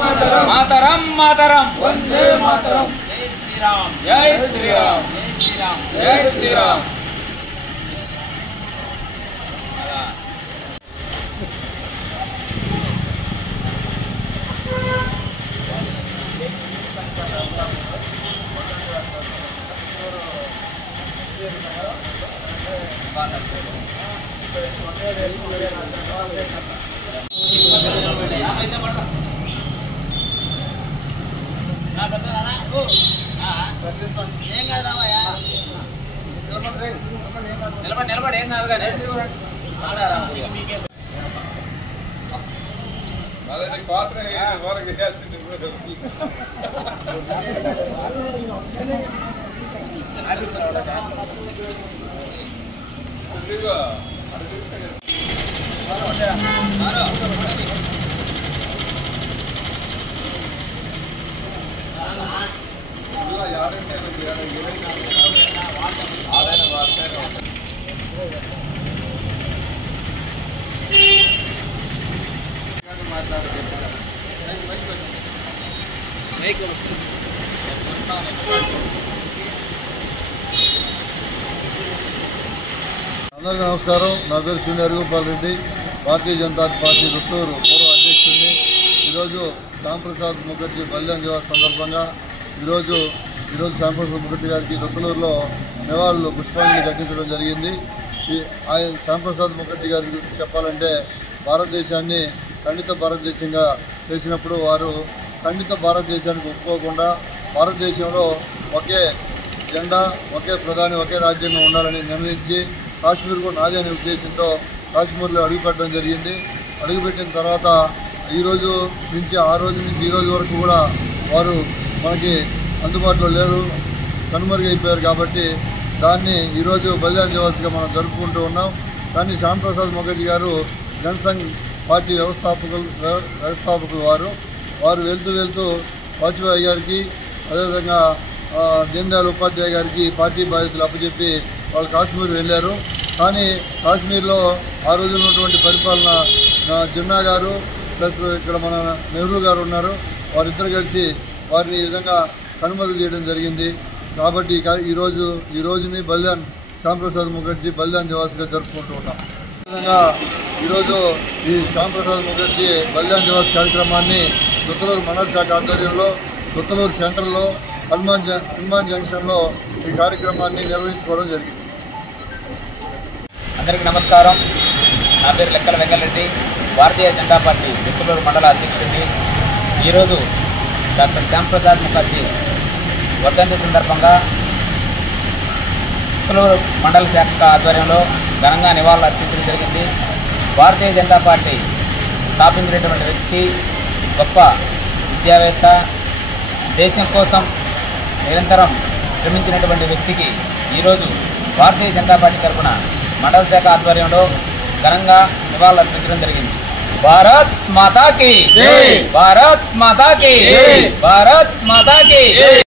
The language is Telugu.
మాతరం మాతరం వందే మాతరం జై శ్రీరామ్ జై శ్రీరామ్ జై శ్రీరామ్ నిలబడి ఏం కాదు కానీ అందరికీ నమస్కారం. నా పేరు చుండేరు గోపాల్ రెడ్డి, భారతీయ జనతా పార్టీ రుత్తూరు పూర్వ అధ్యక్షుడిని. ఈరోజు శ్యాంప్రసాద్ ముఖర్జీ బలిదాన దివస్ సందర్భంగా ఈరోజు శ్యాంప్రసాద్ ముఖర్జీ గారికి రుత్తూరులో నివాళులు పుష్పాంజలి ఘటించడం జరిగింది. ఆయన శ్యాంప్రసాద్ ముఖర్జీ గారి గురించి చెప్పాలంటే భారతదేశాన్ని ఖండిత భారతదేశంగా చేసినప్పుడు వారు ఖండిత భారతదేశానికి ఒప్పుకోకుండా భారతదేశంలో ఒకే జెండా, ఒకే ప్రధాని, ఒకే రాజ్యాంగం ఉండాలని నిర్ణయించి కాశ్మీర్కు నాదే అనే ఉద్దేశంతో కాశ్మీర్లో అడుగుపెట్టడం జరిగింది. అడుగుపెట్టిన తర్వాత ఆ రోజు నుంచి ఈ రోజు వరకు కూడా వారు మనకి అందుబాటులో లేరు, కనుమరుగైపోయారు. కాబట్టి దాన్ని ఈరోజు బలిదాన దివస్గా మనం జరుపుకుంటూ ఉన్నాం. కానీ శ్యాంప్రసాద్ ముఖర్జీ గారు జనసంఘ్ పార్టీ వ్యవస్థాపకులు. వారు వెళ్తూ వాజ్పేయి గారికి, అదేవిధంగా దీన్ దయాళ్ ఉపాధ్యాయ గారికి పార్టీ బాధ్యతలు అప్పచెప్పి వాళ్ళు కాశ్మీర్ వెళ్ళారు. కానీ కాశ్మీర్లో ఆ రోజు ఉన్నటువంటి పరిపాలన జిన్నా గారు ప్లస్ ఇక్కడ మన నెహ్రూ గారు ఉన్నారు. వారిద్దరు కలిసి వారిని ఈ విధంగా కనుమరుగు చేయడం జరిగింది. కాబట్టి ఈ రోజుని శ్యాంప్రసాద్ ముఖర్జీ బలిదాన దివస్గా జరుపుకుంటూ ఉన్నాం. విధంగా ఈరోజు ఈ శ్యాంప్రసాద్ ముఖర్జీ బలిదాన దివస్ కార్యక్రమాన్ని రుత్తూరు మండల శాఖ ఆధ్వర్యంలో రుత్తూరు సెంటర్లో హనుమాన్ జంక్షన్లో ఈ కార్యక్రమాన్ని నిర్వహించుకోవడం జరిగింది. అందరికీ నమస్కారం. నా పేరు లెక్కల వెంకటరెడ్డి, భారతీయ జనతా పార్టీ రుత్తూరు మండల అధ్యక్షుడిని. ఈరోజు డాక్టర్ శ్యాంప్రసాద్ ముఖర్జీ వర్ధంతి సందర్భంగా రుత్తూరు మండల శాఖ ఆధ్వర్యంలో ఘనంగా నివాళులు అర్పించడం జరిగింది. భారతీయ జనతా పార్టీ స్థాపించినటువంటి వ్యక్తి, గొప్ప విద్యావేత్త, దేశం కోసం నిరంతరం శ్రమించినటువంటి వ్యక్తికి ఈరోజు భారతీయ జనతా పార్టీ తరఫున మండల శాఖ ఆధ్వర్యంలో ఘనంగా నివాళులు అర్పించడం జరిగింది. భారత్ మాతాకి, భారత్ మాతాకి, భారత్ మాతాకి.